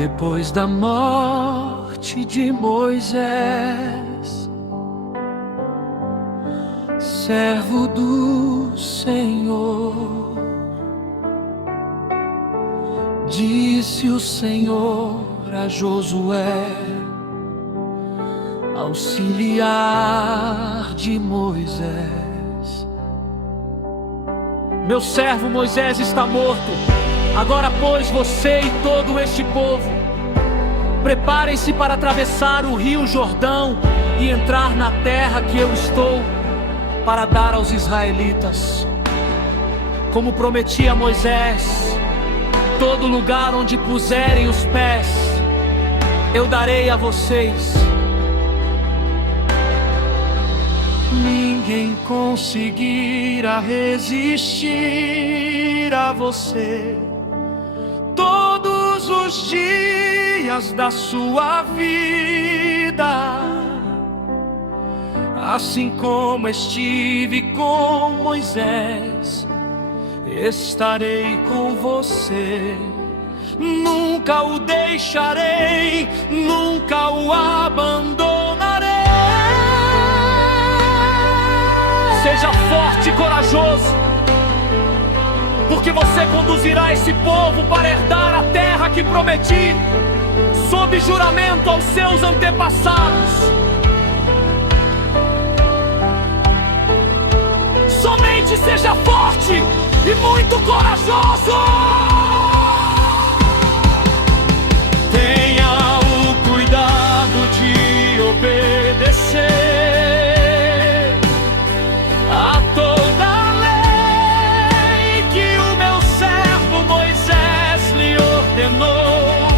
Depois da morte de Moisés, servo do Senhor, disse o Senhor a Josué, auxiliar de Moisés: meu servo Moisés está morto. Agora, pois, você e todo este povo, preparem-se para atravessar o rio Jordão e entrar na terra que eu estou para dar aos israelitas. Como prometi a Moisés, todo lugar onde puserem os pés, eu darei a vocês. Ninguém conseguirá resistir a você todos os dias da sua vida. Assim como estive com Moisés, estarei com você. Nunca o deixarei, nunca o abandonarei. Seja forte e corajoso, porque você conduzirá esse povo para herdar a terra que prometi, sob juramento aos seus antepassados. Somente seja forte e muito corajoso. Tenha o cuidado de obedecer a toda a lei que o meu servo Moisés lhe ordenou.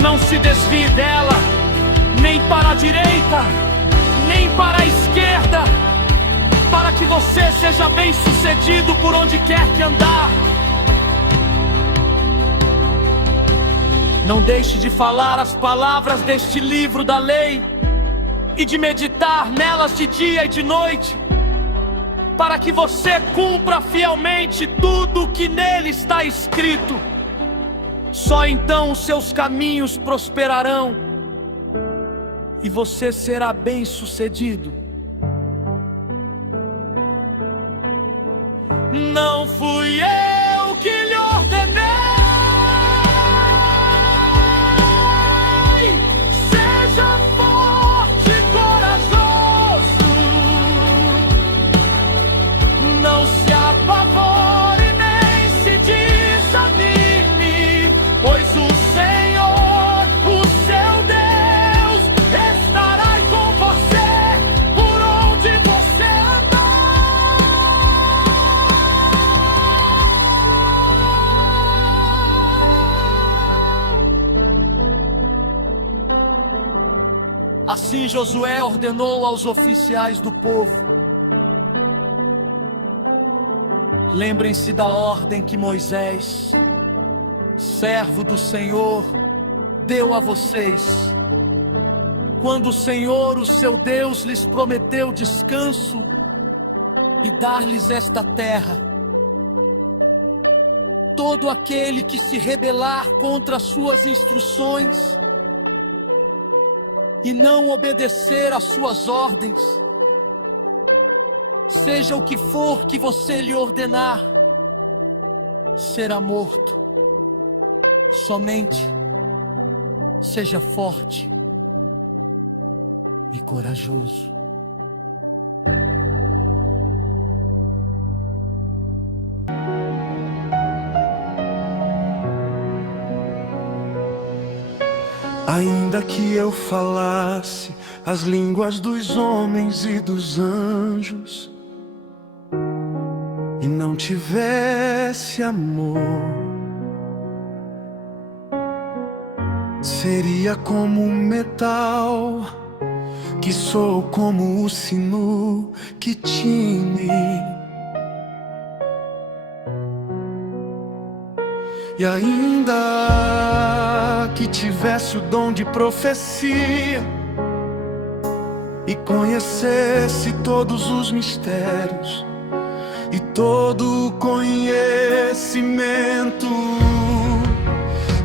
Não se desvie dela, nem para a direita, nem para a esquerda, para que você seja bem sucedido por onde quer que andar. Não deixe de falar as palavras deste livro da lei e de meditar nelas de dia e de noite, para que você cumpra fielmente tudo o que nele está escrito. Só então os seus caminhos prosperarão e você será bem-sucedido. Não fui eu que lhe ordenei. Seja forte e corajoso. Não se apavore nem se desanime, pois o Senhor, o seu Deus, estará com você por onde você andar. Assim Josué ordenou aos oficiais do povo: lembrem-se da ordem que Moisés, servo do Senhor, deu a vocês, quando o Senhor, o seu Deus, lhes prometeu descanso e dar-lhes esta terra. Todo aquele que se rebelar contra as suas instruções e não obedecer às suas ordens, seja o que for que você lhe ordenar, será morto. Somente seja forte e corajoso. Ainda que eu falasse as línguas dos homens e dos anjos e não tivesse amor, seria como um metal que soa como o sino que tine. E ainda que tivesse o dom de profecia e conhecesse todos os mistérios e todo o conhecimento,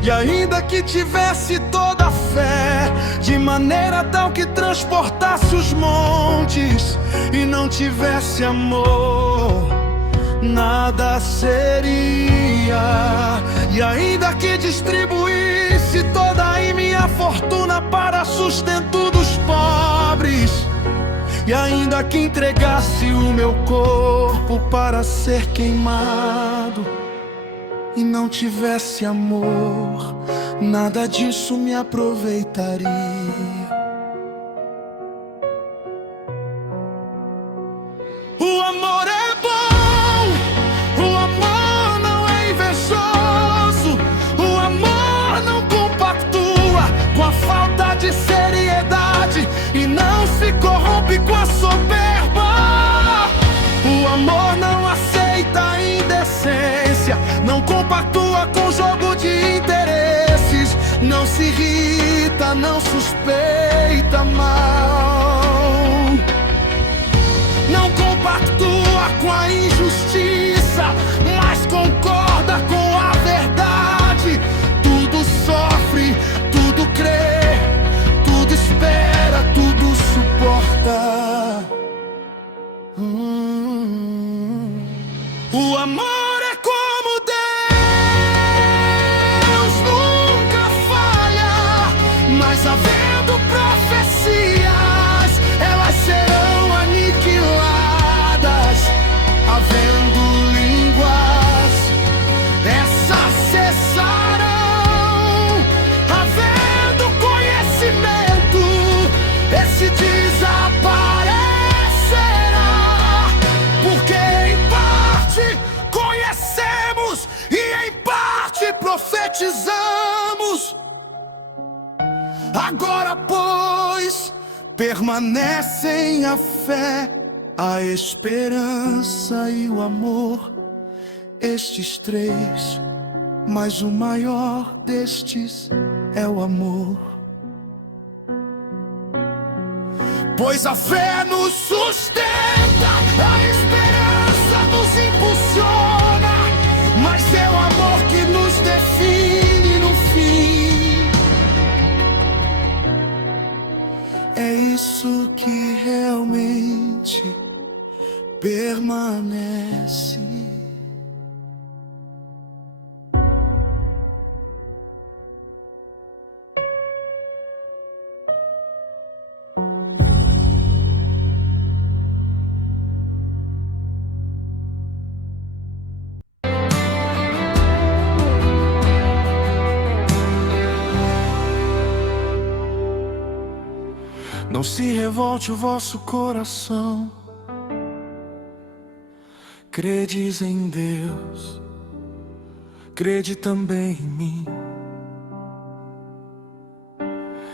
E ainda que tivesse toda a fé, de maneira tal que transportasse os montes, e não tivesse amor, nada seria. E ainda que distribuísse toda a minha fortuna para sustento dos pobres, e ainda que entregasse o meu corpo para ser queimado, e não tivesse amor, nada disso me aproveitaria. O amor é bom, o amor não é invejoso, o amor não compactua com a falta de seriedade e não se corrompe com a soberba. O amor não aceita a indecência, não compactua com jogo de interesses, não se irrita, não suspeita mal, não compactua com a injustiça, mas concorda com a verdade. Tudo sofre, tudo crê, tudo espera, tudo suporta. O amor é como Deus, nunca falha, mas havendo profecias, elas serão aniquiladas. Havendo línguas, essas cessarão. Havendo conhecimento, esse desaparecerá. Porque em parte conhecemos e em parte profetizamos. Agora, pois, permanecem a fé, a esperança e o amor, estes três, mas o maior destes é o amor. Pois a fé nos sustenta, a esperança nos impulsiona, mas é o amor que nos define no fim. É isso que realmente permanece. Não se revolte o vosso coração, credes em Deus, crede também em mim.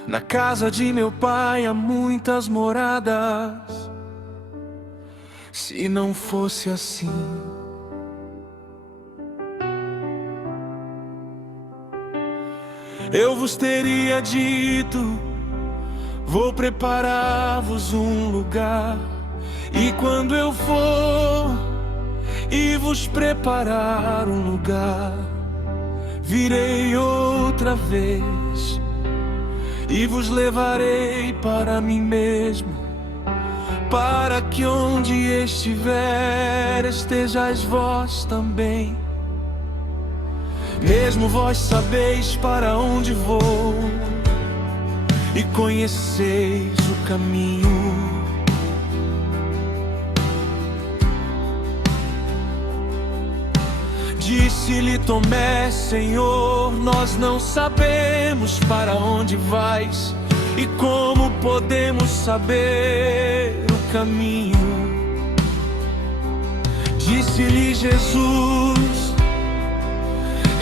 Na casa de meu pai há muitas moradas. Se não fosse assim, eu vos teria dito: vou preparar-vos um lugar. E quando eu for e vos preparar um lugar, virei outra vez e vos levarei para mim mesmo, para que onde estiver estejais vós também. Mesmo vós sabeis para onde vou e conheceis o caminho. Disse-lhe Tomé: Senhor, nós não sabemos para onde vais, e como podemos saber o caminho? Disse-lhe Jesus: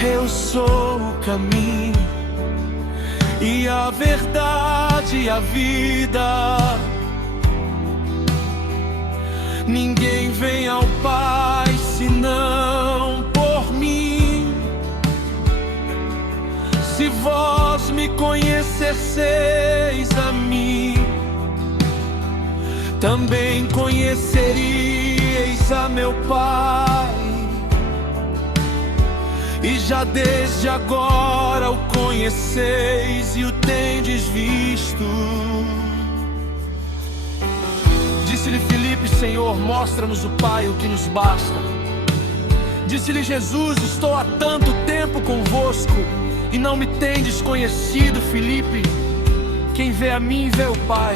eu sou o caminho e a verdade e a vida. Ninguém vem ao Pai senão por mim. Se vós me conhecesseis a mim, também conheceríeis a meu Pai. e já desde agora o conheceis e o tendes visto. Disse-lhe Filipe: Senhor, mostra-nos o Pai, o que nos basta. Disse-lhe Jesus: estou há tanto tempo convosco e não me tendes conhecido, Filipe? Quem vê a mim vê o Pai.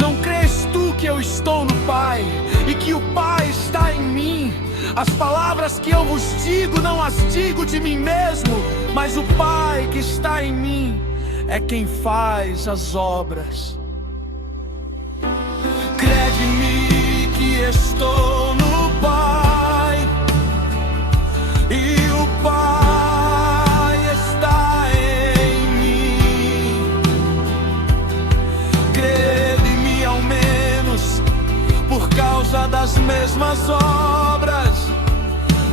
Não crês tu que eu estou no Pai e que o Pai está em mim? As palavras que eu vos digo não as digo de mim mesmo, mas o Pai que está em mim é quem faz as obras. Crede-me que estou no Pai e o Pai está em mim. Crede-me ao menos por causa das mesmas obras.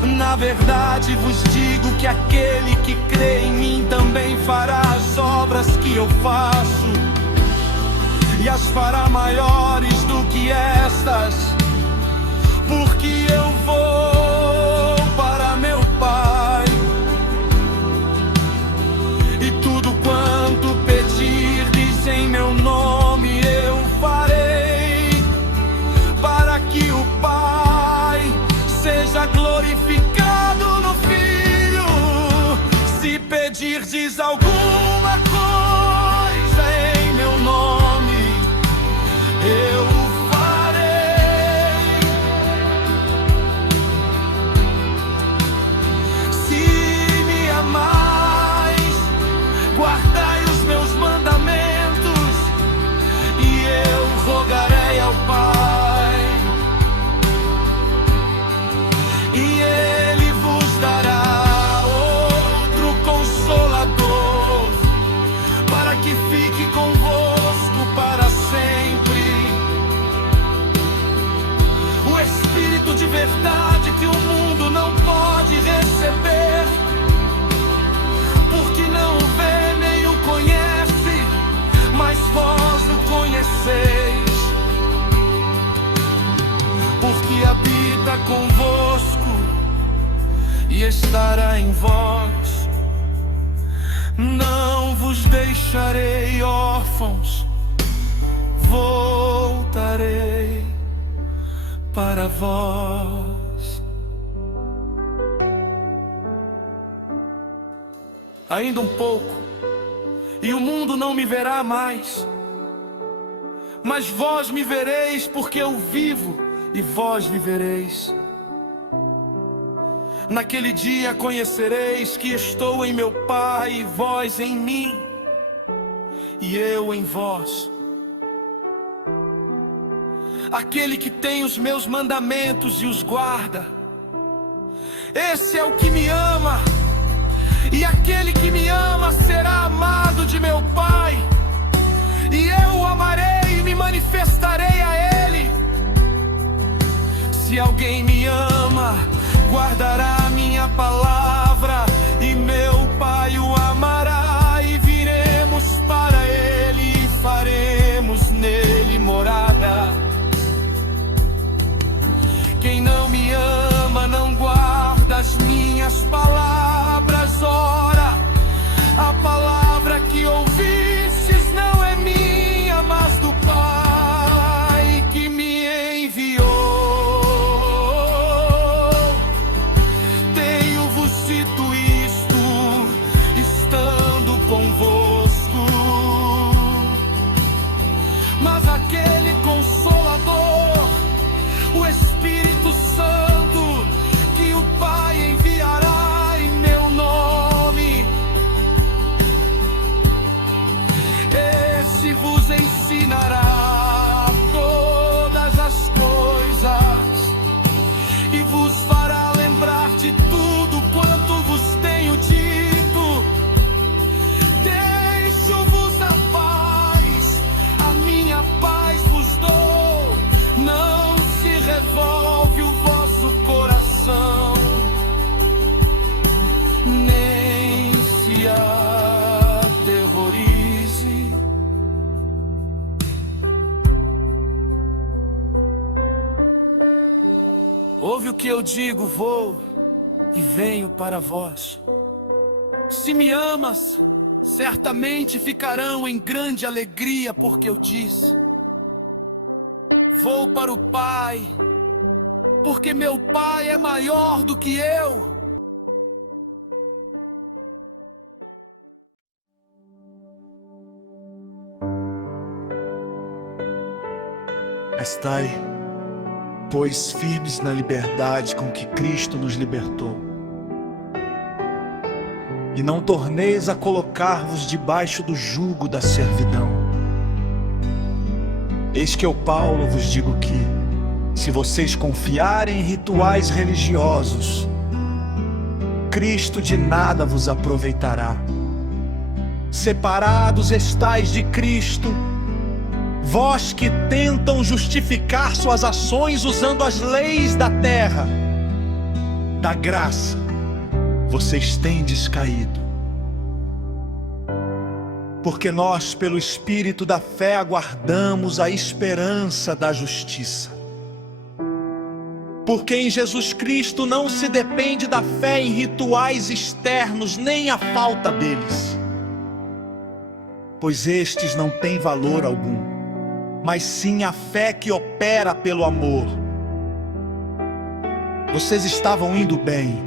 Na verdade vos digo que aquele que crê em mim também fará as obras que eu faço, e as fará maiores do que estas, porque eu vou para meu Pai. E tudo quanto pedirdes em meu nome eu farei, para que o Pai seja glorificado no Filho. Se pedirdes alguma coisa em meu nome, eu o farei. Se me amais, guardai os meus mandamentos, e eu rogarei ao Pai, e Ele vos dará outro Consolador, para que fique convosco para sempre. O Espírito de verdade que o mundo não pode receber, porque não o vê nem o conhece, mas vós o conheceis, porque habita convosco e estará em vós. Não vos deixarei órfãos, voltarei para vós. Ainda um pouco, e o mundo não me verá mais, mas vós me vereis, porque eu vivo e vós vivereis. Naquele dia conhecereis que estou em meu Pai, e vós em mim, e eu em vós. Aquele que tem os meus mandamentos e os guarda, esse é o que me ama, e aquele que me ama será amado de meu Pai, e eu o amarei e me manifestarei a ele. Se alguém me ama, guardará a minha palavra, e meu Pai o amará, e viremos para ele e faremos nele morada. Quem não me ama não guarda as minhas palavras. Ora, a palavra que ouvistes não é minha, mas do Pai que me enviou. Tenho-vos dito isto, estando convosco. Mas aquele Consolador, o Espírito Santo, que o Pai enviará em meu nome, esse vos ensinará todas as coisas, e vos fará lembrar de tudo quanto vos tenho dito. Deixo-vos a paz, a minha paz vos dou. Não se revolve o vosso coração, nem se aterrorize. Ouve o que eu digo, vou, e venho para vós. Se me amas, certamente ficarão em grande alegria, porque eu disse: vou para o Pai, porque meu Pai é maior do que eu. Estai, pois, firmes na liberdade com que Cristo nos libertou. E não torneis a colocar-vos debaixo do jugo da servidão. Eis que eu, Paulo, vos digo que, se vocês confiarem em rituais religiosos, Cristo de nada vos aproveitará. Separados estais de Cristo, vós que tentam justificar suas ações usando as leis da terra, da graça, vocês tendes caído. Porque nós, pelo Espírito da fé, aguardamos a esperança da justiça. Porque em Jesus Cristo não se depende da fé em rituais externos, nem a falta deles, pois estes não têm valor algum, mas sim a fé que opera pelo amor. Vocês estavam indo bem,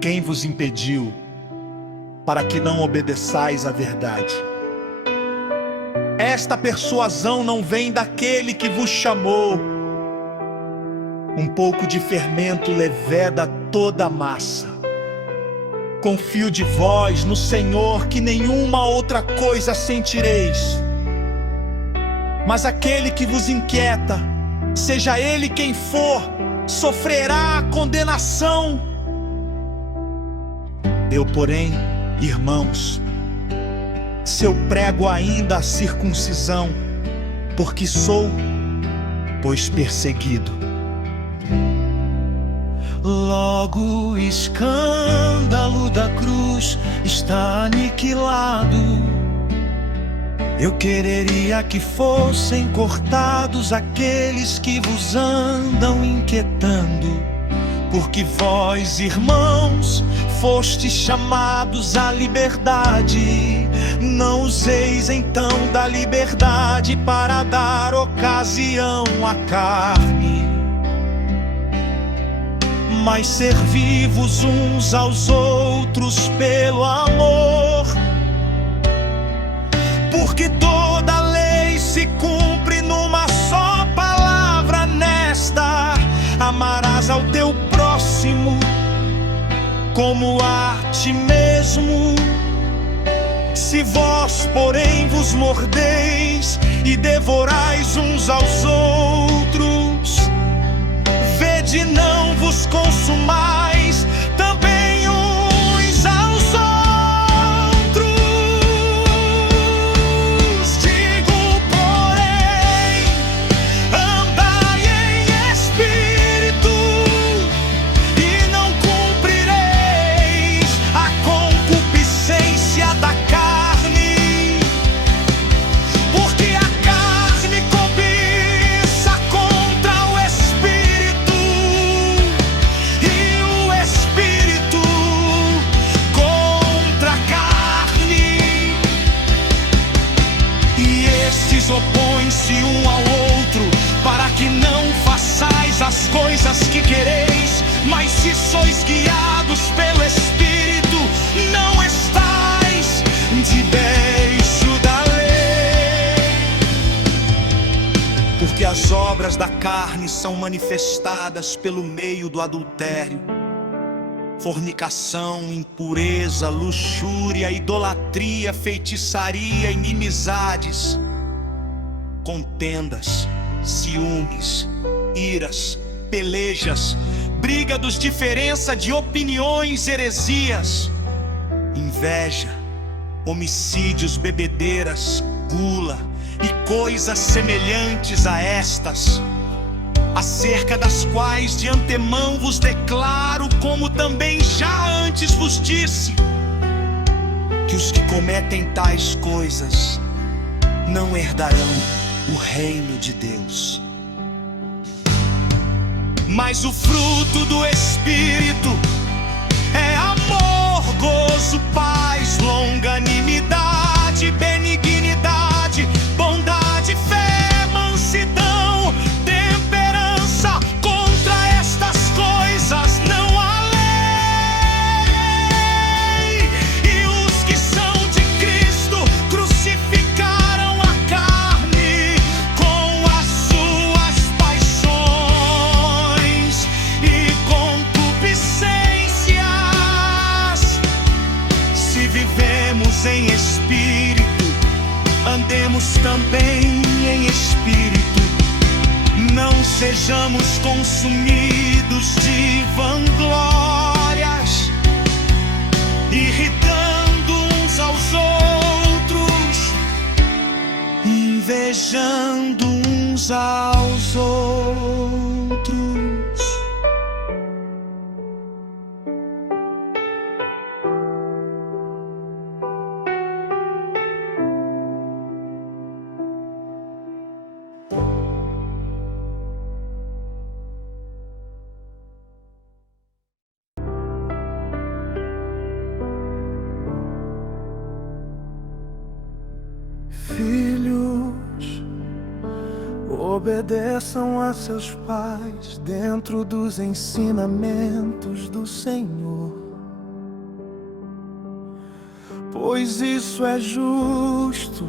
quem vos impediu, para que não obedeçais à verdade? Esta persuasão não vem daquele que vos chamou. Um pouco de fermento leveda toda a massa. Confio de vós no Senhor, que nenhuma outra coisa sentireis. Mas aquele que vos inquieta, seja ele quem for, sofrerá a condenação. Eu, porém, irmãos, se eu prego ainda a circuncisão, porque sou, pois, perseguido. Logo o escândalo da cruz está aniquilado. Eu quereria que fossem cortados aqueles que vos andam inquietando, porque vós, irmãos, fostes chamados à liberdade. Não useis então da liberdade para dar ocasião à carne, mas servi-vos uns aos outros pelo amor. Porque toda lei se cumpre numa só palavra, nesta: amarás ao teu próximo como a ti mesmo. Se vós, porém, vos mordeis e devorais uns aos outros, vede, não vos consumais também uns aos outros. Opõem-se um ao outro, para que não façais as coisas que quereis. Mas se sois guiados pelo Espírito, não estais debaixo da lei. Porque as obras da carne são manifestadas pelo meio do adultério, fornicação, impureza, luxúria, idolatria, feitiçaria, inimizades, contendas, ciúmes, iras, pelejas, brígados, diferença de opiniões, heresias, inveja, homicídios, bebedeiras, gula e coisas semelhantes a estas, acerca das quais de antemão vos declaro, como também já antes vos disse, que os que cometem tais coisas não herdarão o reino de Deus. Mas o fruto do Espírito manso, paz, longanimidade, benignidade, bondade, fé, mansidão, temperança. Contra estas coisas não há lei. E os que são de Cristo crucificaram a carne com as suas paixões e concupiscências. Se vivemos em espírito, andemos também em espírito. Não sejamos consumidos de vanglórias, irritando uns aos outros, invejando uns aos outros. Filhos, obedeçam a seus pais dentro dos ensinamentos do Senhor, pois isso é justo,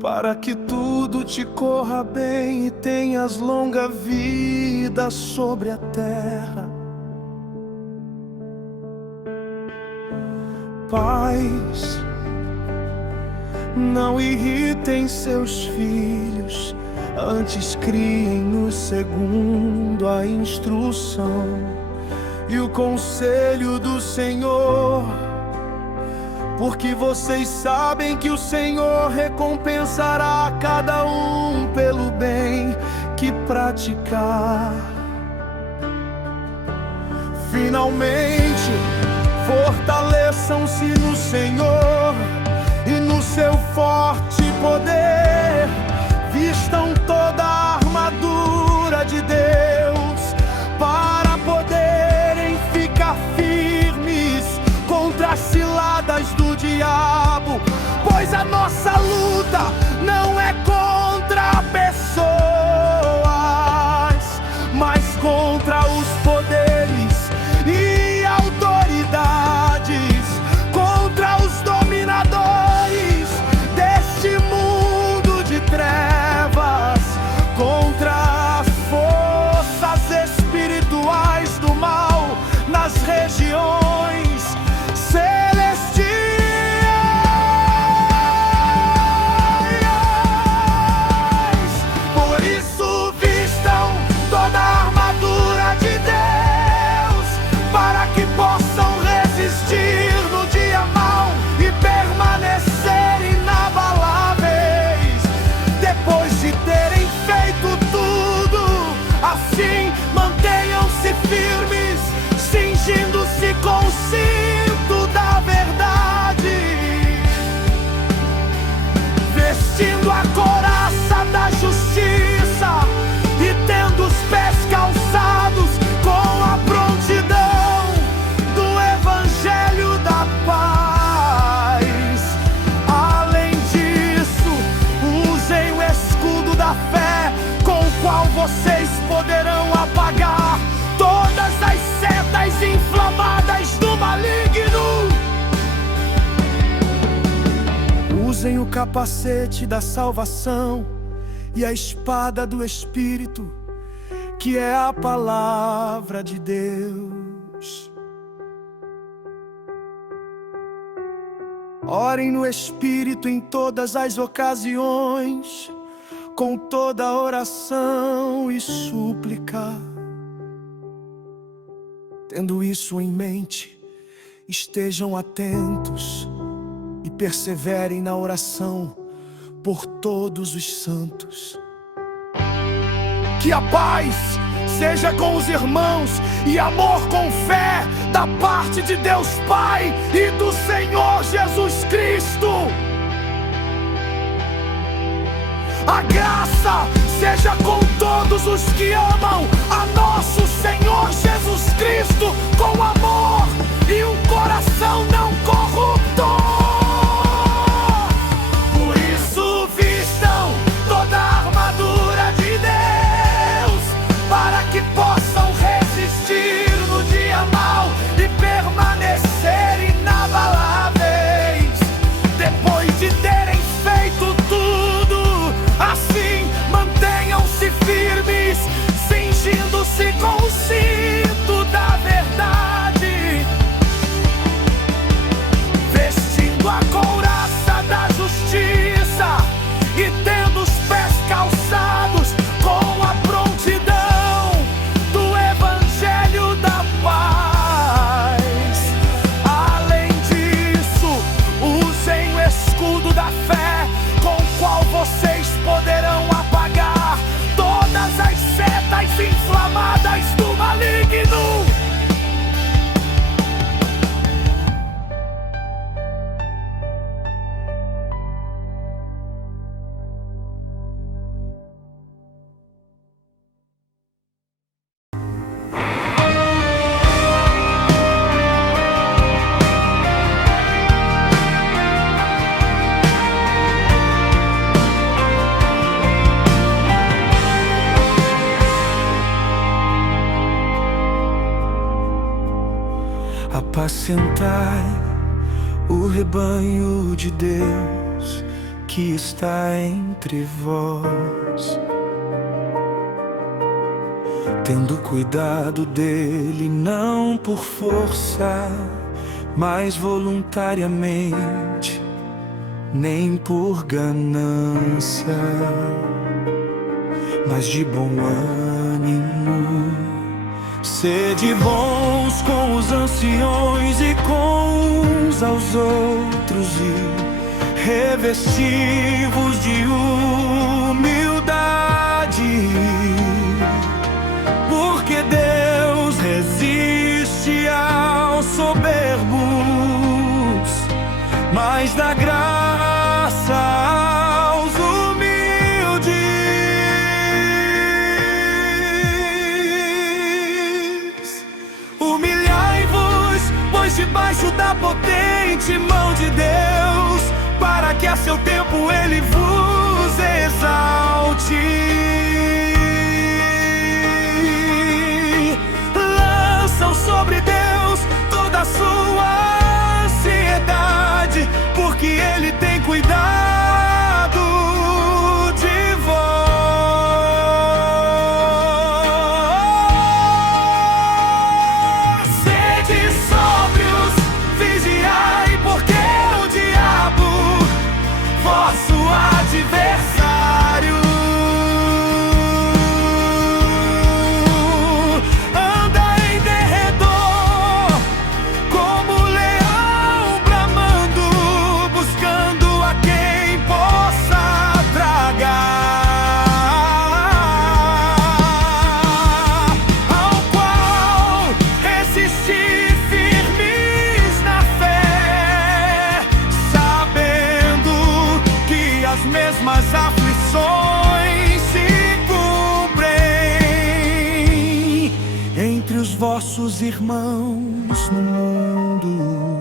para que tudo te corra bem e tenhas longa vida sobre a terra. Pais, não irritem seus filhos, antes criem-nos segundo a instrução e o conselho do Senhor, porque vocês sabem que o Senhor recompensará cada um pelo bem que praticar. Finalmente, fortaleçam-se no Senhor e no seu forte poder. Vistam toda a armadura de Deus para poderem ficar firmes contra as ciladas do diabo, pois a nossa luta não é contra pessoas, mas contra os poderes e autoridades, contra os dominadores deste mundo de trevas, contra as forças espirituais do mal nas regiões celestiais. Por isso vistam toda a armadura de Deus, para que possam resistir no dia mau e permanecer inabaláveis. Depois de terem feito tudo, assim mantenham-se firmes, cingindo-se com o cinto da verdade, vestindo a couraça da justiça e tendo os pés calçados com a prontidão do Evangelho da paz. Além disso, usem o escudo da fé, com o qual vocês poderão apagar todas as setas inflamadas do maligno. Usem o capacete da salvação e a espada do Espírito, que é a palavra de Deus. Orem no Espírito em todas as ocasiões, com toda oração e súplica. Tendo isso em mente, estejam atentos e perseverem na oração por todos os santos. Que a paz seja com os irmãos e amor com fé da parte de Deus Pai e do Senhor Jesus Cristo. A graça seja com todos os que amam a nosso Senhor Jesus Cristo com amor e um coração Calce com o cinto da verdade, vestindo a couraça da justiça e tendo os pés calçados com a prontidão do Evangelho da paz. Além disso, usem o escudo da fé, com o qual vocês poderão apagar todas as setas inflamadas do maligno. Apacentai o rebanho de Deus que está entre vós, tendo cuidado dele, não por força, mas voluntariamente, nem por ganância, mas de bom ânimo. Sede bons com os anciões e com uns aos outros, e revesti-vos de humildade, porque Deus resiste aos soberbos, mas dá graça aos humildes. Humilhai-vos, pois debaixo da potente mão de Deus, para que a seu tempo Ele vos exalte. Lançam sobre Deus toda a sua ansiedade, porque Ele tem cuidado de vós. Sede sóbrios, vigiai, porque o diabo, vosso adversário, anda em derredor como leão bramando, buscando a quem possa tragar, ao qual resistir firmes na fé, sabendo que as mesmas aflições se cumprem entre os vossos irmãos no mundo.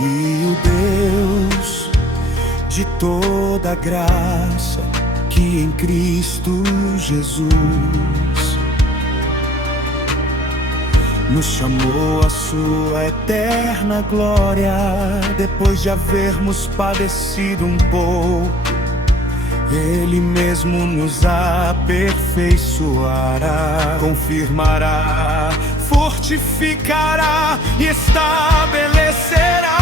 E o Deus de toda graça, que em Cristo Jesus nos chamou à sua eterna glória, depois de havermos padecido um pouco, Ele mesmo nos aperfeiçoará, confirmará, fortificará e estabelecerá.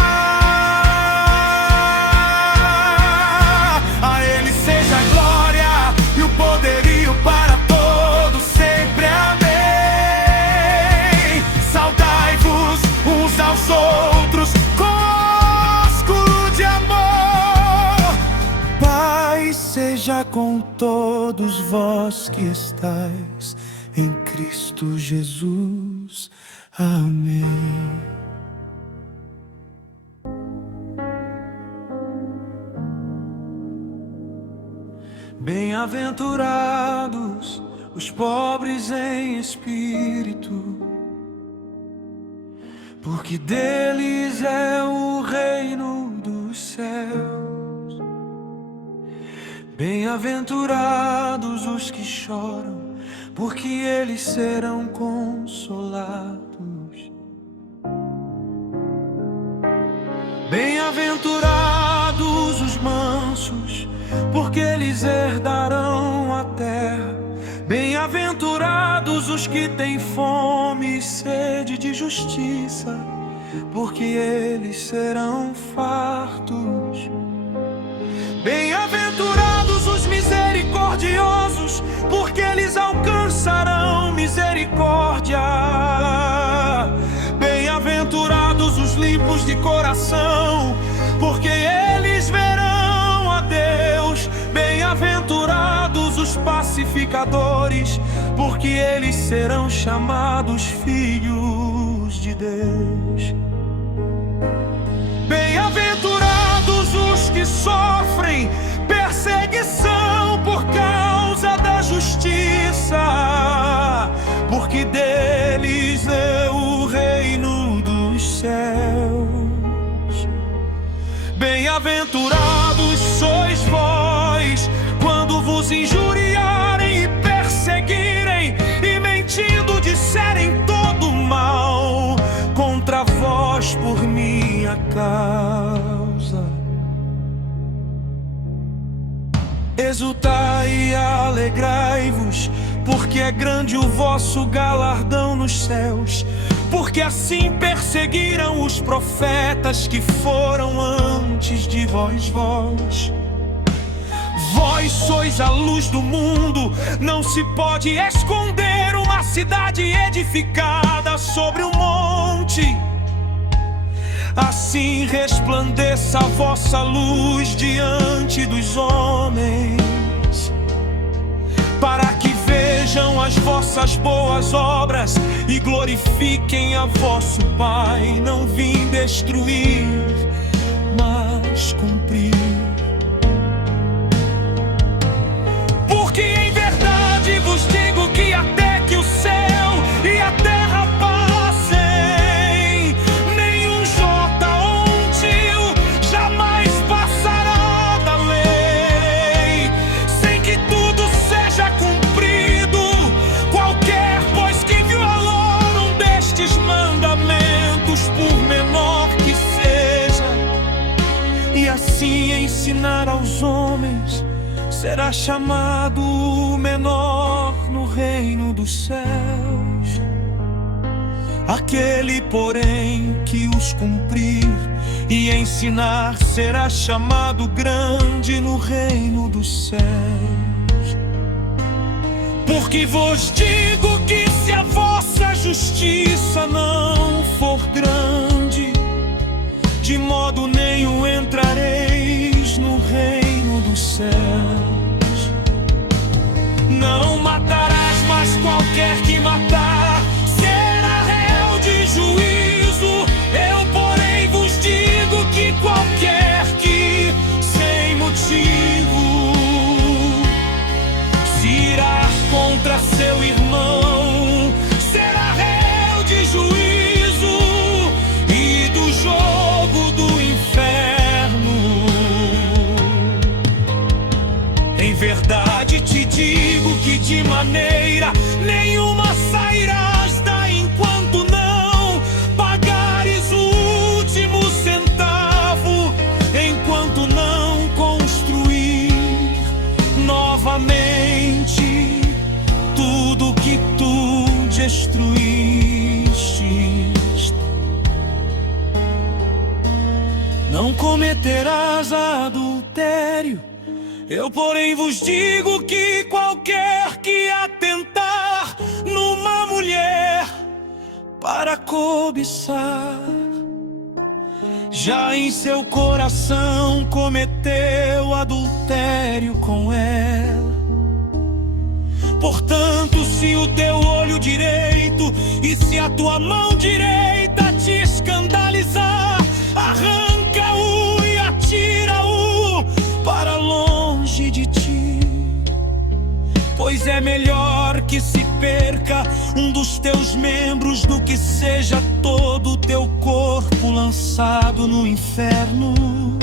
A Ele seja a glória e o poderio para todos sempre. Amém. Saudai-vos uns aos outros com ósculo de amor. Paz seja com todos vós que estáis em Cristo Jesus. Amém. Bem-aventurados os pobres em espírito, porque deles é o reino dos céus. Bem-aventurados os que choram, porque eles serão consolados. Bem-aventurados os mansos, porque eles herdarão Bem-aventurados os que têm fome e sede de justiça, porque eles serão fartos. Bem-aventurados os misericordiosos, porque eles alcançarão misericórdia. Bem-aventurados os limpos de coração, porque eles verão a Deus. Bem-aventurados os pacificadores, porque eles serão chamados filhos de Deus. Bem-aventurados os que sofrem perseguição por causa da justiça, porque deles é o reino dos céus. Bem-aventurados sois vós, quando vos injuriarem e perseguirem, e mentindo disserem todo mal contra vós por minha causa. Exultai e alegrai-vos, porque é grande o vosso galardão nos céus. Porque assim perseguiram os profetas que foram antes de vós. Vós sois a luz do mundo. Não se pode esconder uma cidade edificada sobre um monte. Assim resplandeça a vossa luz diante dos homens, para que vejam as vossas boas obras e glorifiquem a vosso Pai. Não vim destruir, mas cumprir. Porque em verdade vos digo que até que o céu e a terra passem, nenhum jota ou um tio jamais passará da lei, sem que tudo seja cumprido. Qualquer, pois, que violar um destes mandamentos, por menor que seja, e assim ensinar aos homens, será chamado menor no reino dos céus. Aquele, porém, que os cumprir e ensinar, será chamado grande no reino dos céus. Porque vos digo que se a vossa justiça não for grande, de modo nenhum entrareis no reino dos céus. Não matarás, mas qualquer que matar será réu de juízo. Eu, porém, vos digo que qualquer que, sem motivo, se irar contra seu irmão, será réu de juízo e do jogo do inferno. Em verdade te digo que de maneira nenhuma sairás daí enquanto não pagares o último centavo, enquanto não construir novamente tudo que tu destruíste. Não cometerás adultério. Eu, porém, vos digo que qualquer que atentar numa mulher para cobiçar, já em seu coração cometeu adultério com ela. Portanto, se o teu olho direito e se a tua mão direita te escandalizar, arranca-o e atira-o para longe de ti. Pois é melhor que se perca um dos teus membros do que seja todo o teu corpo lançado no inferno.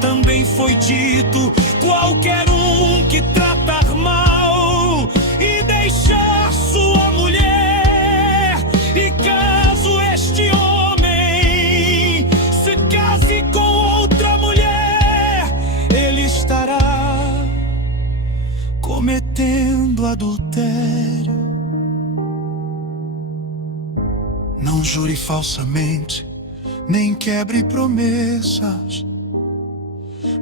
Também foi dito: qualquer um que tratar mal e deixar sua mulher, e caso este homem se case com outra mulher, ele estará cometendo adultério. Não jure falsamente, nem quebre promessas,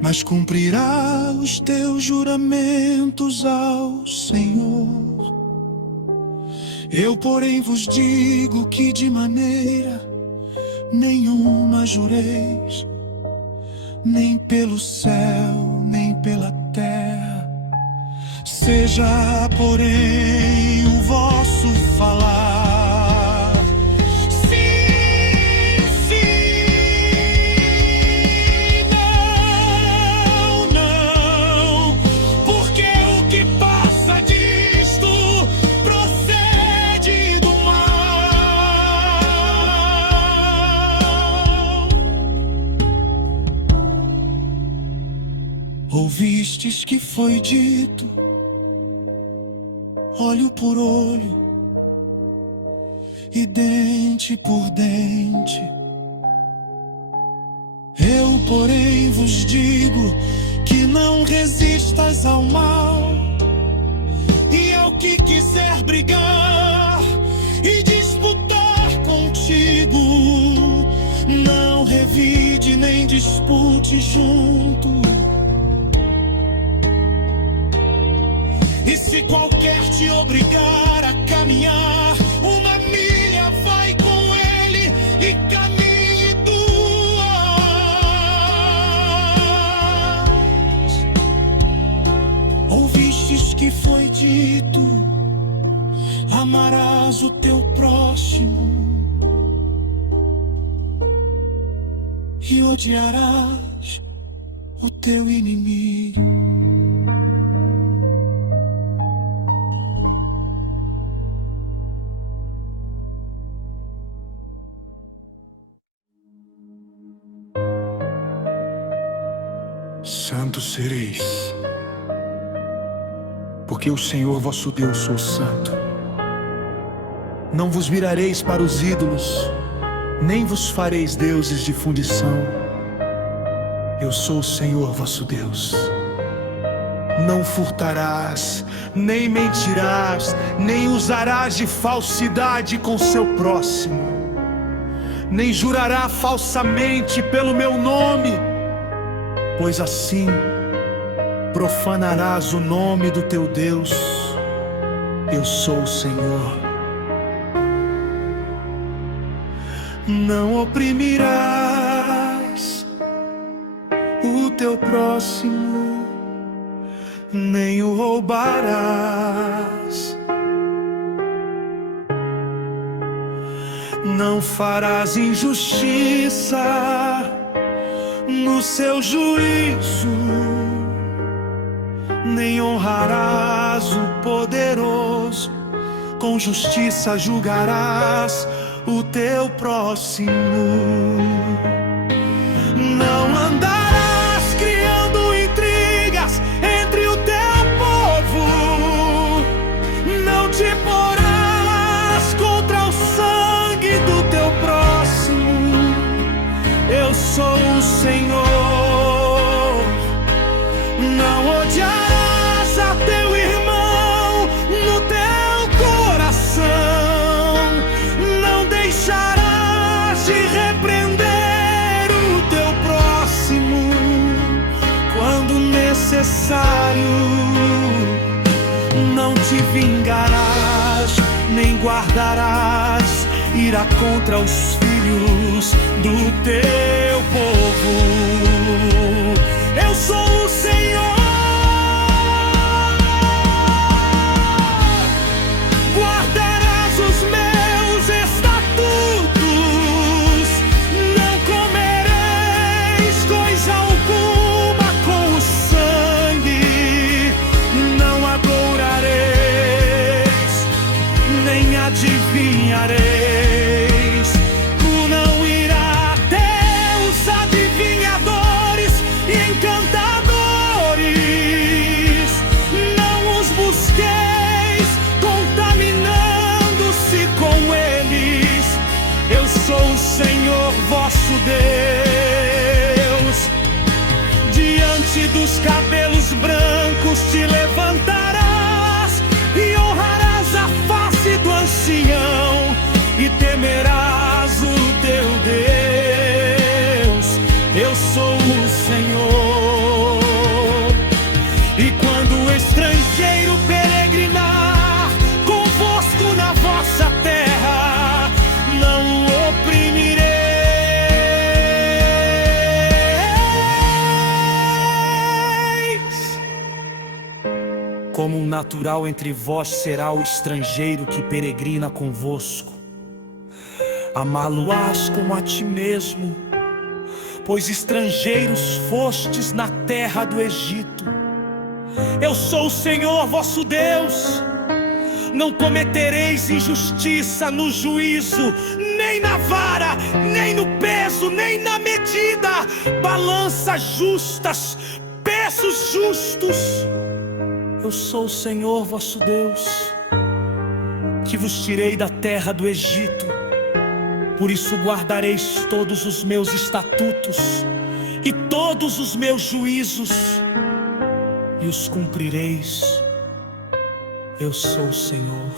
mas cumprirá os teus juramentos ao Senhor. Eu, porém, vos digo que de maneira nenhuma jureis, nem pelo céu, nem pela terra. Seja, porém, o vosso falar sim, sim, não, não, porque o que passa disto procede do mal. Ouvistes que foi dito: olho por olho e dente por dente. Eu, porém, vos digo que não resistas ao mal, e ao que quiser brigar e disputar contigo, não revide nem dispute junto. E se qualquer te obrigar a caminhar uma milha, vai com ele e caminhe duas. Ouvistes que foi dito: amarás o teu próximo e odiarás o teu inimigo. Santos sereis, porque o Senhor vosso Deus sou santo. Não vos virareis para os ídolos, nem vos fareis deuses de fundição. Eu sou o Senhor vosso Deus. Não furtarás, nem mentirás, nem usarás de falsidade com seu próximo, nem jurará falsamente pelo meu nome, pois assim profanarás o nome do teu Deus. Eu sou o Senhor. Não oprimirás o teu próximo, nem o roubarás. Não farás injustiça no seu juízo, nem honrarás o poderoso. Com justiça julgarás o teu próximo. Não andarás criando intrigas entre o teu povo. Não te porás contra o sangue do teu próximo. Eu sou o Senhor. Não odiarás a teu irmão no teu coração. Não deixarás de repreender o teu próximo quando necessário. Não te vingarás, nem guardarás ira contra os filhos do teu povo. Eu sou o Senhor. Guardarás os meus estatutos. Não comereis coisa alguma com o sangue. Não adorareis, nem adivinhareis. Tu não irás até os adivinhadores e encantadores. Não os busqueis, contaminando-se com eles. Eu sou o Senhor vosso Deus. Diante dos cabelos brancos te levantarás. E quando o estrangeiro peregrinar convosco na vossa terra, não o oprimireis. Como um natural entre vós será o estrangeiro que peregrina convosco. Amá-lo-ás como a ti mesmo, pois estrangeiros fostes na terra do Egito. Eu sou o Senhor vosso Deus. Não cometereis injustiça no juízo, nem na vara, nem no peso, nem na medida. Balanças justas, pesos justos. Eu sou o Senhor vosso Deus, que vos tirei da terra do Egito. Por isso guardareis todos os meus estatutos e todos os meus juízos, e os cumprireis. Eu sou o Senhor.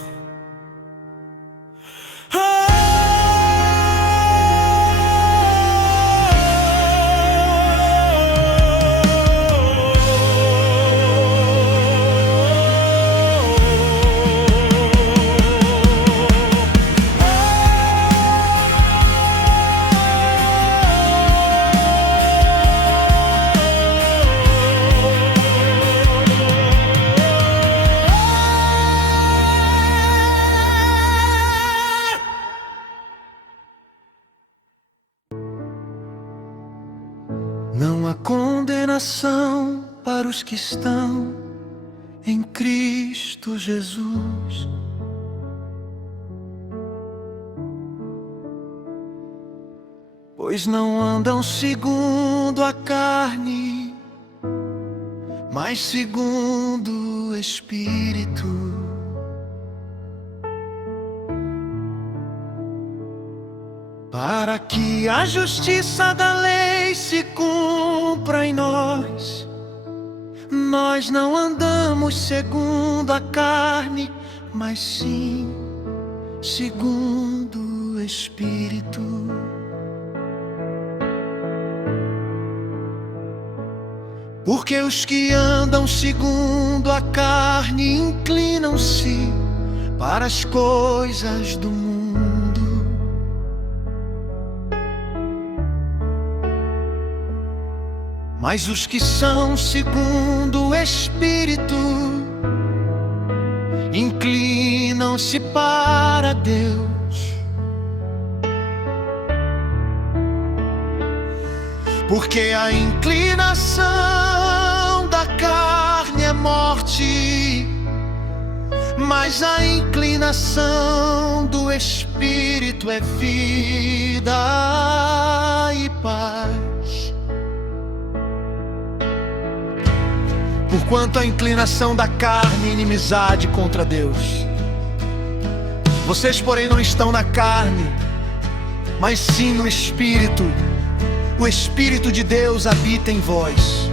Não há condenação para os que estão em Cristo Jesus. Pois não andam segundo a carne, mas segundo o Espírito. Para que a justiça da lei se cumpra em nós. Nós não andamos segundo a carne, mas sim segundo o Espírito. Porque os que andam segundo a carne inclinam-se para as coisas do mundo. Mas os que são segundo o Espírito inclinam-se para Deus. Porque a inclinação da carne é morte, mas a inclinação do Espírito é vida e paz. Porquanto a inclinação da carne é inimizade contra Deus. Vocês, porém, não estão na carne, mas sim no Espírito. O Espírito de Deus habita em vós.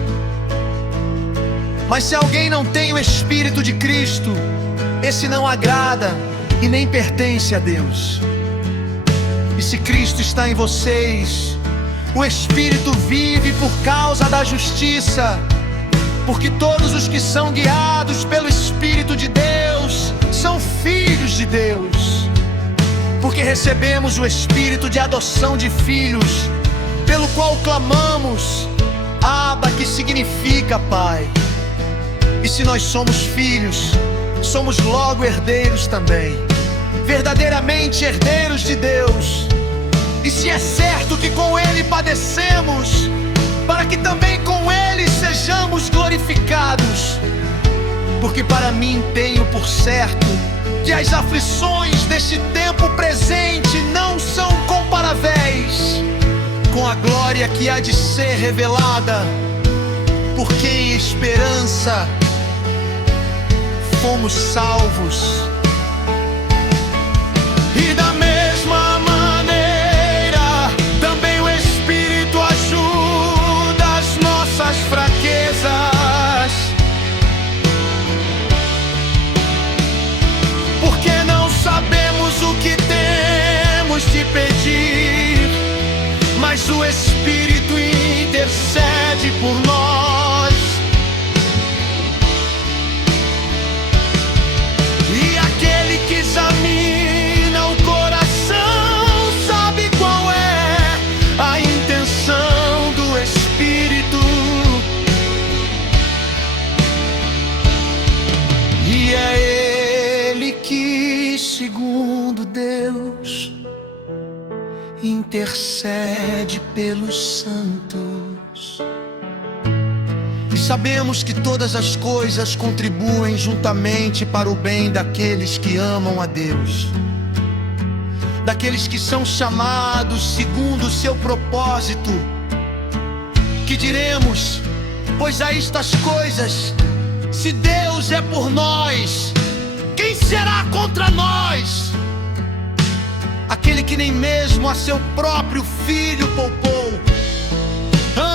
Mas se alguém não tem o Espírito de Cristo, esse não agrada e nem pertence a Deus. E se Cristo está em vocês, o Espírito vive por causa da justiça. Porque todos os que são guiados pelo Espírito de Deus são filhos de Deus. Porque recebemos o Espírito de adoção de filhos, pelo qual clamamos, Abba, que significa Pai. E se nós somos filhos, somos logo herdeiros também, verdadeiramente herdeiros de Deus. E se é certo que com Ele padecemos, para que também com Ele sejamos glorificados. Porque para mim tenho por certo que as aflições deste tempo presente não são comparáveis com a glória que há de ser revelada. Porque em esperança fomos salvos. E da mesma maneira também o Espírito ajuda as nossas fraquezas. Porque não sabemos o que temos de pedir, mas o Espírito intercede por nós segundo Deus, intercede pelos santos. E sabemos que todas as coisas contribuem juntamente para o bem daqueles que amam a Deus, daqueles que são chamados segundo o seu propósito. Que diremos, pois a estas coisas, se Deus é por nós, quem será contra nós? Aquele que nem mesmo a seu próprio filho poupou,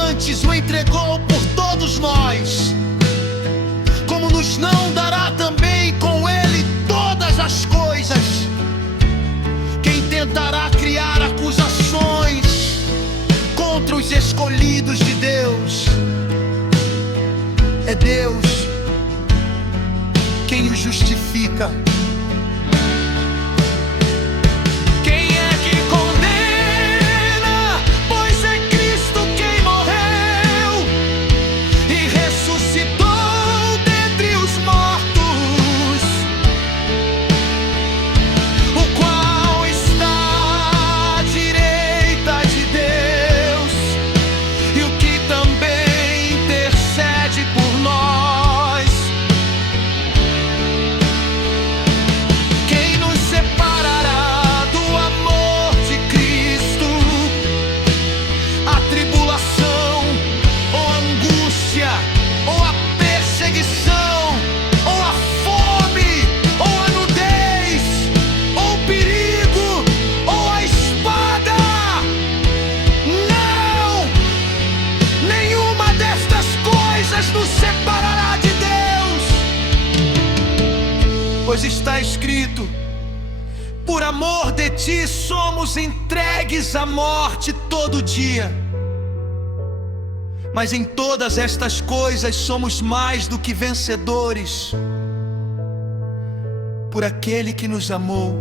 antes o entregou por todos nós, como nos não dará também com ele todas as coisas? Quem tentará criar acusações contra os escolhidos de Deus? É Deus quem os justifica. Pois está escrito: por amor de ti somos entregues à morte todo dia. Mas em todas estas coisas somos mais do que vencedores, por aquele que nos amou.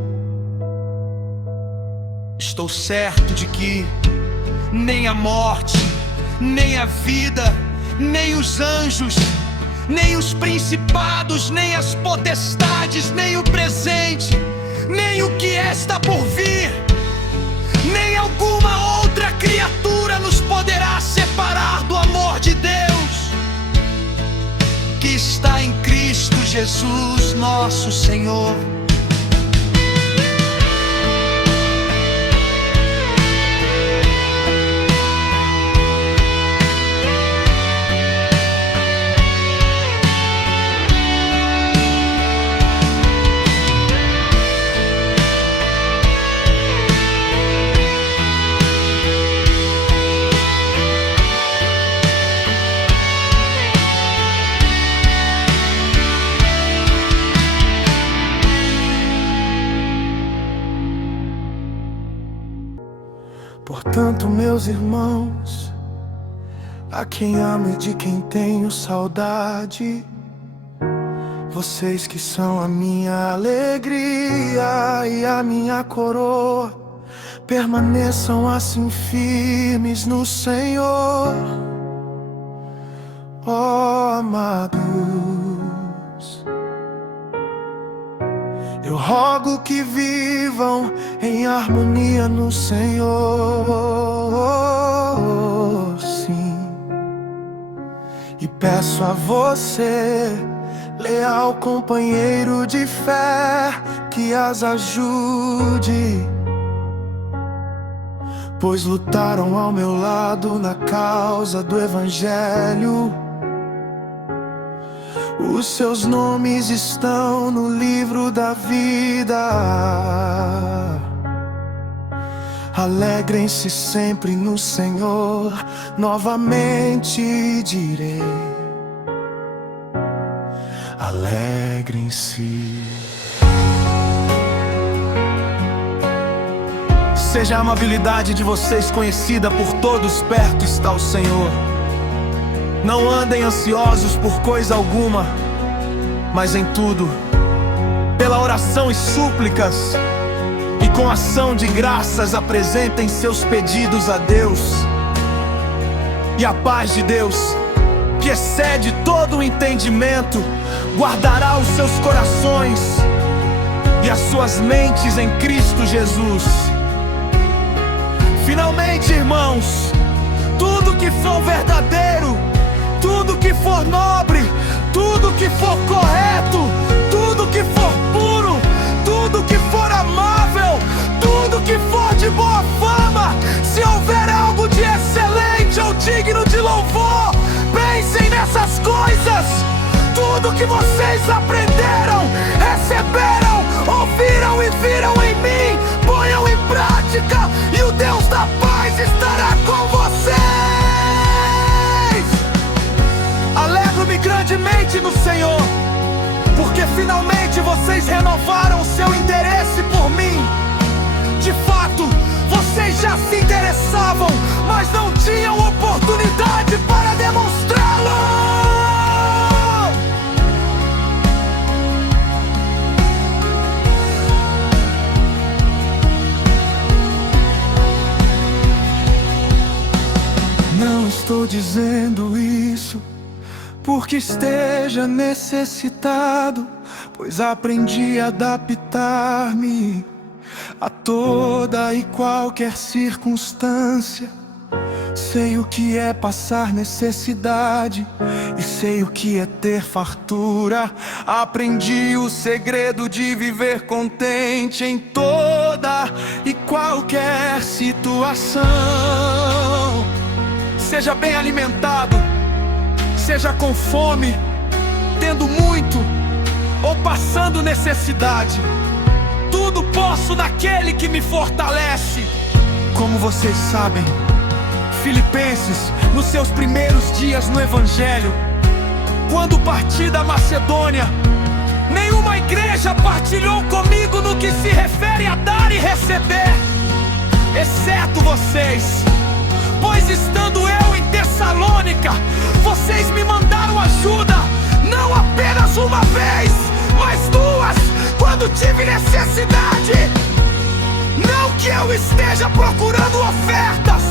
Estou certo de que nem a morte, nem a vida, nem os anjos, nem os principados, nem as potestades, nem o presente, nem o que está por vir, nem alguma outra criatura nos poderá separar do amor de Deus, que está em Cristo Jesus, nosso Senhor. Portanto, meus irmãos, a quem amo e de quem tenho saudade, vocês que são a minha alegria e a minha coroa, permaneçam assim firmes no Senhor. Ó amados, eu rogo que vivam em harmonia no Senhor, sim. E peço a você, leal companheiro de fé, que as ajude, pois lutaram ao meu lado na causa do Evangelho. Os seus nomes estão no livro da vida. Alegrem-se sempre no Senhor, novamente direi: alegrem-se. Seja a amabilidade de vocês conhecida por todos, perto está o Senhor. Não andem ansiosos por coisa alguma, mas em tudo, pela oração e súplicas, e com ação de graças, apresentem seus pedidos a Deus. E a paz de Deus, que excede todo o entendimento, guardará os seus corações e as suas mentes em Cristo Jesus. Finalmente, irmãos, tudo que for verdadeiro, tudo que for nobre, tudo que for correto, tudo que for puro, tudo que for amável, tudo que for de boa fama, se houver algo de excelente ou digno de louvor, pensem nessas coisas. Tudo que vocês aprenderam, receberam, ouviram e viram em mim, ponham em prática, e o Deus da paz estará com vocês. Alegro-me grandemente no Senhor, porque finalmente vocês renovaram o seu interesse por mim. De fato, vocês já se interessavam, mas não tinham oportunidade para demonstrá-lo. Não estou dizendo isso porque esteja necessitado, pois aprendi a adaptar-me a toda e qualquer circunstância. Sei o que é passar necessidade e sei o que é ter fartura. Aprendi o segredo de viver contente em toda e qualquer situação. Seja bem alimentado, seja com fome, tendo muito ou passando necessidade, tudo posso naquele que me fortalece. Como vocês sabem, Filipenses, nos seus primeiros dias no Evangelho, quando parti da Macedônia, nenhuma igreja partilhou comigo no que se refere a dar e receber, exceto vocês. Pois estando eu em Tessalônica, vocês me mandaram ajuda, não apenas uma vez, mas duas, quando tive necessidade. Não que eu esteja procurando ofertas,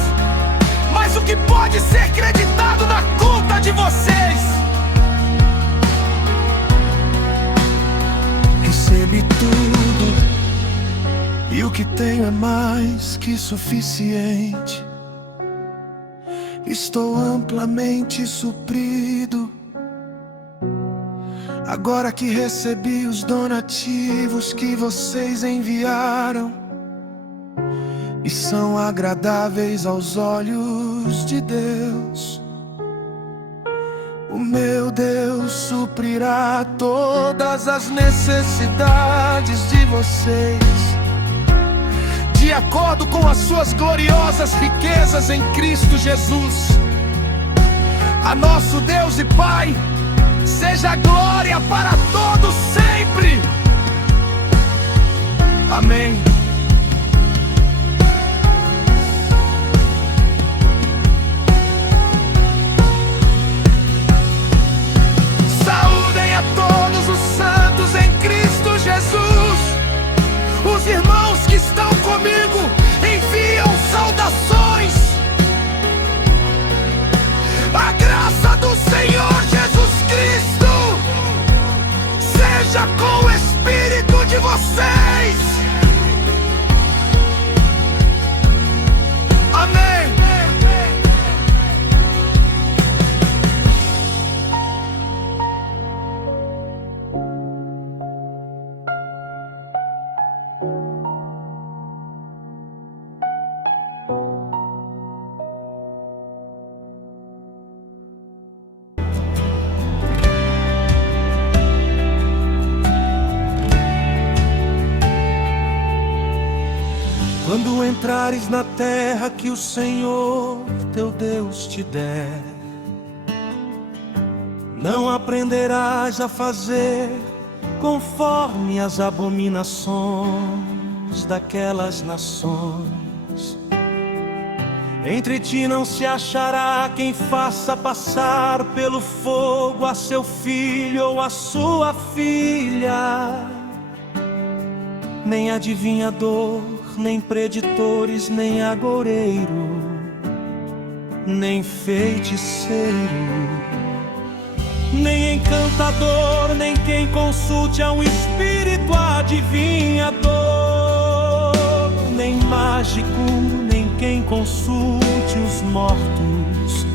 mas o que pode ser creditado na conta de vocês. Recebi tudo, e o que tenho é mais que suficiente. Estou amplamente suprido, agora que recebi os donativos que vocês enviaram e são agradáveis aos olhos de Deus. O meu Deus suprirá todas as necessidades de vocês, de acordo com as suas gloriosas riquezas em Cristo Jesus. A nosso Deus e Pai seja glória para todos sempre. Amém. Saúdem a todos os santos em Cristo Jesus. Os irmãos que estão comigo enviam saudações. A graça do Senhor Jesus Cristo seja com o espírito de vocês. Amém. Quando entrares na terra que o Senhor teu Deus te der, não aprenderás a fazer conforme as abominações daquelas nações. Entre ti não se achará quem faça passar pelo fogo a seu filho ou a sua filha, nem adivinhador, nem preditores, nem agoureiro, nem feiticeiro, nem encantador, nem quem consulte a um espírito adivinhador, nem mágico, nem quem consulte os mortos.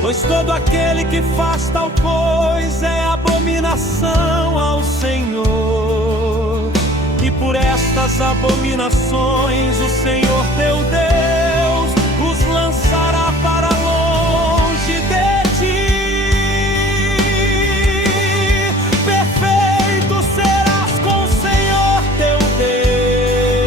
Pois todo aquele que faz tal coisa é abominação ao Senhor. E por estas abominações o Senhor teu Deus os lançará para longe de ti. Perfeito serás com o Senhor teu Deus,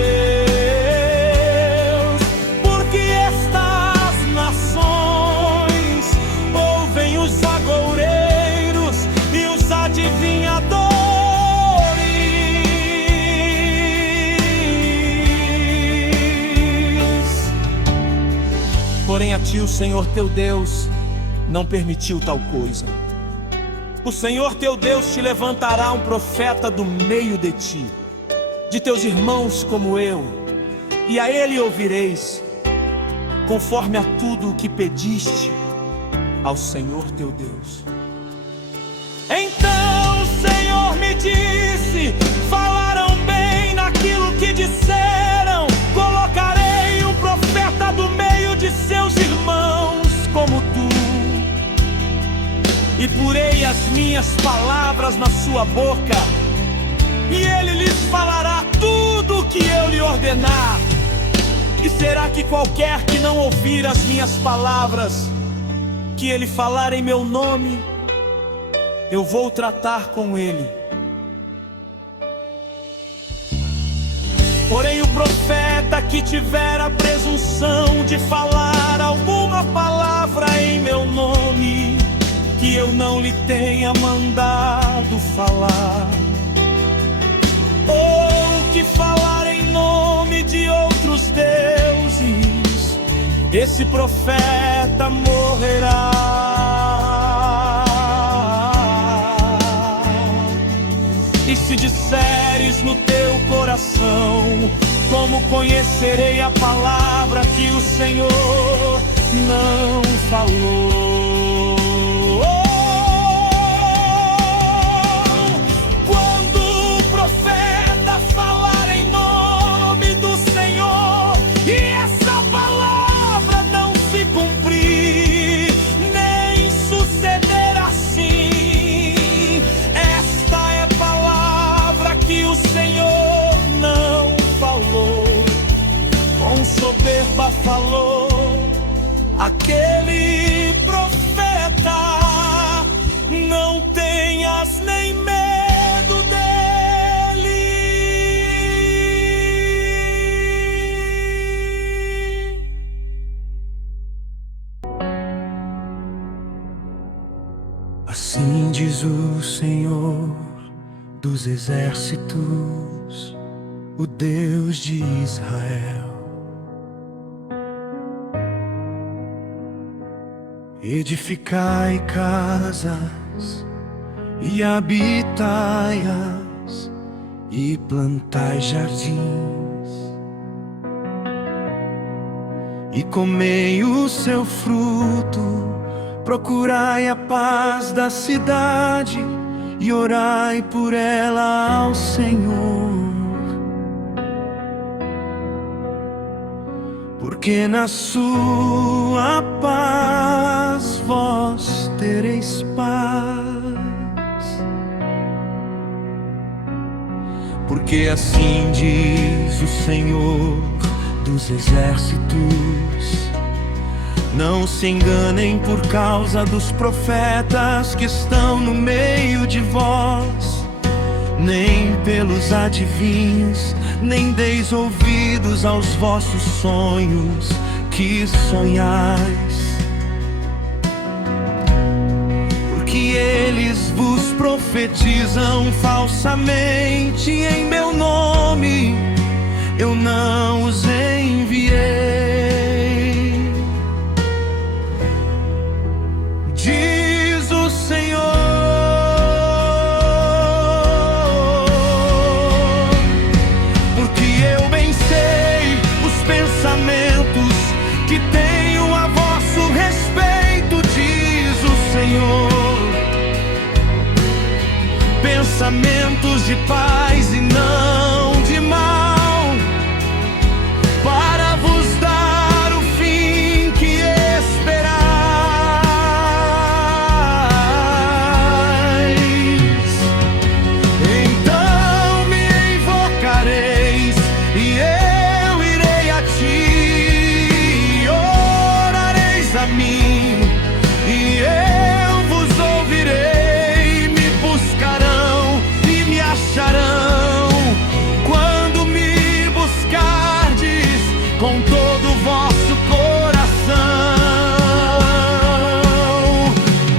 porque estas nações ouvem os agoureiros e os adivinhadores. Porém a ti o Senhor teu Deus não permitiu tal coisa. O Senhor teu Deus te levantará um profeta do meio de ti, de teus irmãos como eu, e a ele ouvireis, conforme a tudo o que pediste ao Senhor teu Deus. Então o Senhor me disse: falaram bem naquilo que disseram. Colocarei um profeta do meio de seus irmãos como tu, e porei as minhas palavras na sua boca, e ele lhes falará tudo o que eu lhe ordenar. E será que qualquer que não ouvir as minhas palavras, que ele falar em meu nome, eu vou tratar com ele. Porém o profeta que tiver a presunção de falar alguma palavra em meu nome, que eu não lhe tenha mandado falar, ou que falar em nome de outros deuses, esse profeta morrerá. E se disseres no teu coração: como conhecerei a palavra que o Senhor não falou? Quando o profeta falar em nome do Senhor e essa palavra não se cumprir, nem suceder assim, esta é palavra que o Senhor não falou, com soberba falou aquele profeta. Não tenhas nem medo dele. Assim diz o Senhor dos exércitos, o Deus de Israel: edificai casas e habitai-as, e plantai jardins, e comei o seu fruto. Procurai a paz da cidade e orai por ela ao Senhor, porque na sua paz vós tereis paz. Porque assim diz o Senhor dos exércitos: não se enganem por causa dos profetas que estão no meio de vós, nem pelos adivinhos, nem deis ouvidos aos vossos sonhos que sonhais, porque eles vos profetizam falsamente em meu nome. Eu não os enviei. Diz o Senhor: porque eu bem sei os pensamentos que tenho a vosso respeito, diz o Senhor, pensamentos de paz e não de mal, para vos dar o fim que esperais. Então me invocareis e eu irei a ti, orareis a mim e eu vos ouvirei, me buscarão e me acharão, quando me buscardes com todo o vosso coração.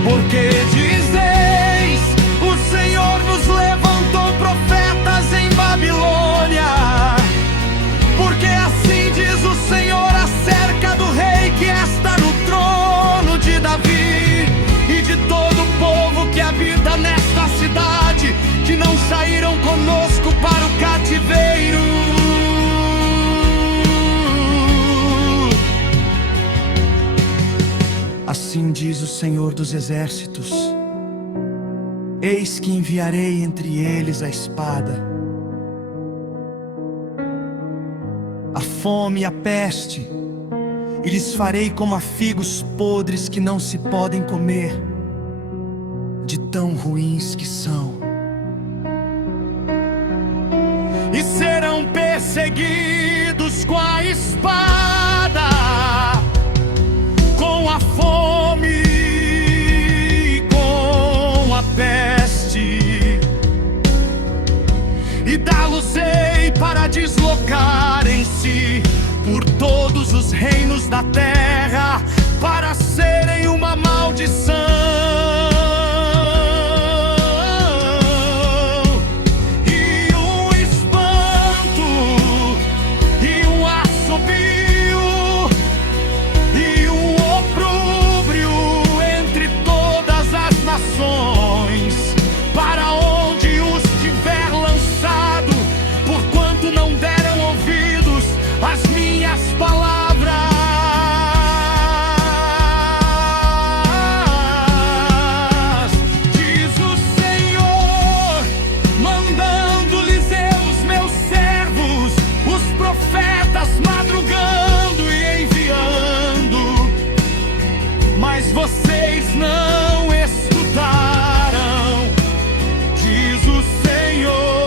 Porque dizeis, o Senhor nos levantou profetas em Babilônia. Porque assim diz o Senhor acerca do rei que está no trono de Davi e de todo o povo que habita nesta cidade, que não saíram conosco para o cativeiro. Assim diz o Senhor dos Exércitos: eis que enviarei entre eles a espada, a fome e a peste, e lhes farei como a figos podres que não se podem comer, de tão ruins que são. E serão perseguidos com a espada, com a fome e com a peste, e dá-los-ei para deslocarem-se por todos os reinos da terra, para serem uma maldição e um espanto e um assobio e um opróbrio entre todas as nações, para onde os tiver lançado, porquanto não deram ouvidos às minhas palavras. Diz o Senhor, mandando-lhes eu os meus servos, os profetas, madrugando e enviando, mas vocês não escutaram, diz o Senhor.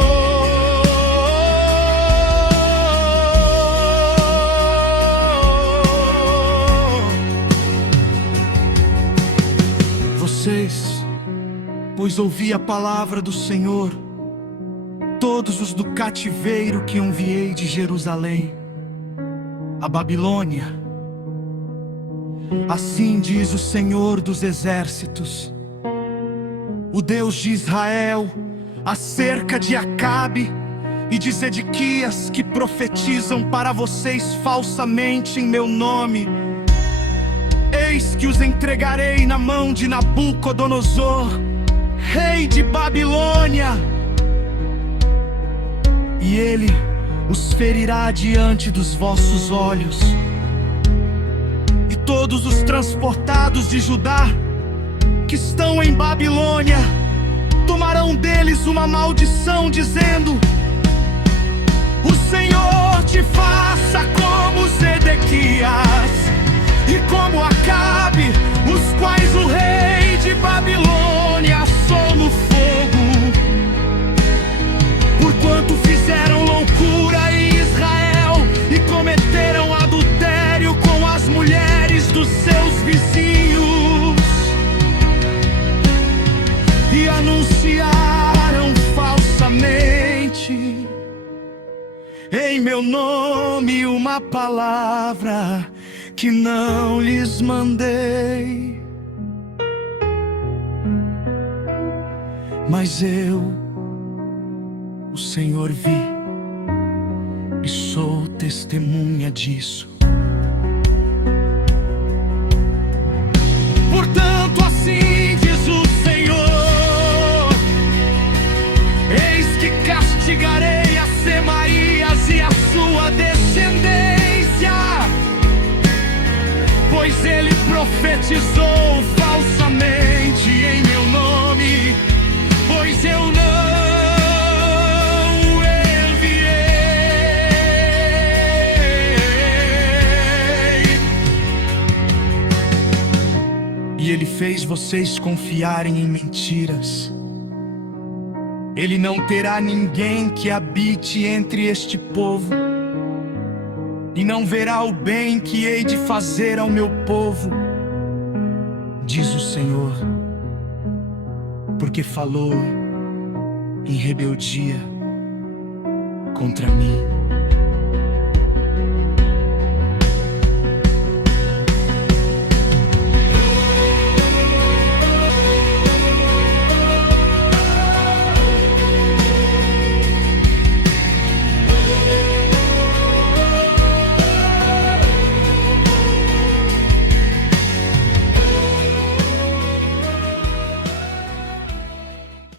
Vocês, pois ouvi a palavra do Senhor, todos os do cativeiro que enviei de Jerusalém a Babilônia. Assim diz o Senhor dos Exércitos, o Deus de Israel, acerca de Acabe e de Zedequias, que profetizam para vocês falsamente em meu nome: eis que os entregarei na mão de Nabucodonosor, rei de Babilônia, e ele os ferirá diante dos vossos olhos. E todos os transportados de Judá que estão em Babilônia tomarão deles uma maldição, dizendo: o Senhor te faça como Zedequias e como Acabe, os quais o rei de Babilônia assou no fogo, porquanto fizeram loucura em Israel e cometeram adultério com as mulheres dos seus vizinhos, e anunciaram falsamente em meu nome uma palavra que não lhes mandei. Mas eu, o Senhor, vi e sou testemunha disso. Portanto, assim diz o Senhor: eis que castigarei a Semaías e a sua descendência, pois ele profetizou falsamente em meu nome, pois eu não fez vocês confiarem em mentiras. Ele não terá ninguém que habite entre este povo, e não verá o bem que hei de fazer ao meu povo, diz o Senhor, porque falou em rebeldia contra mim.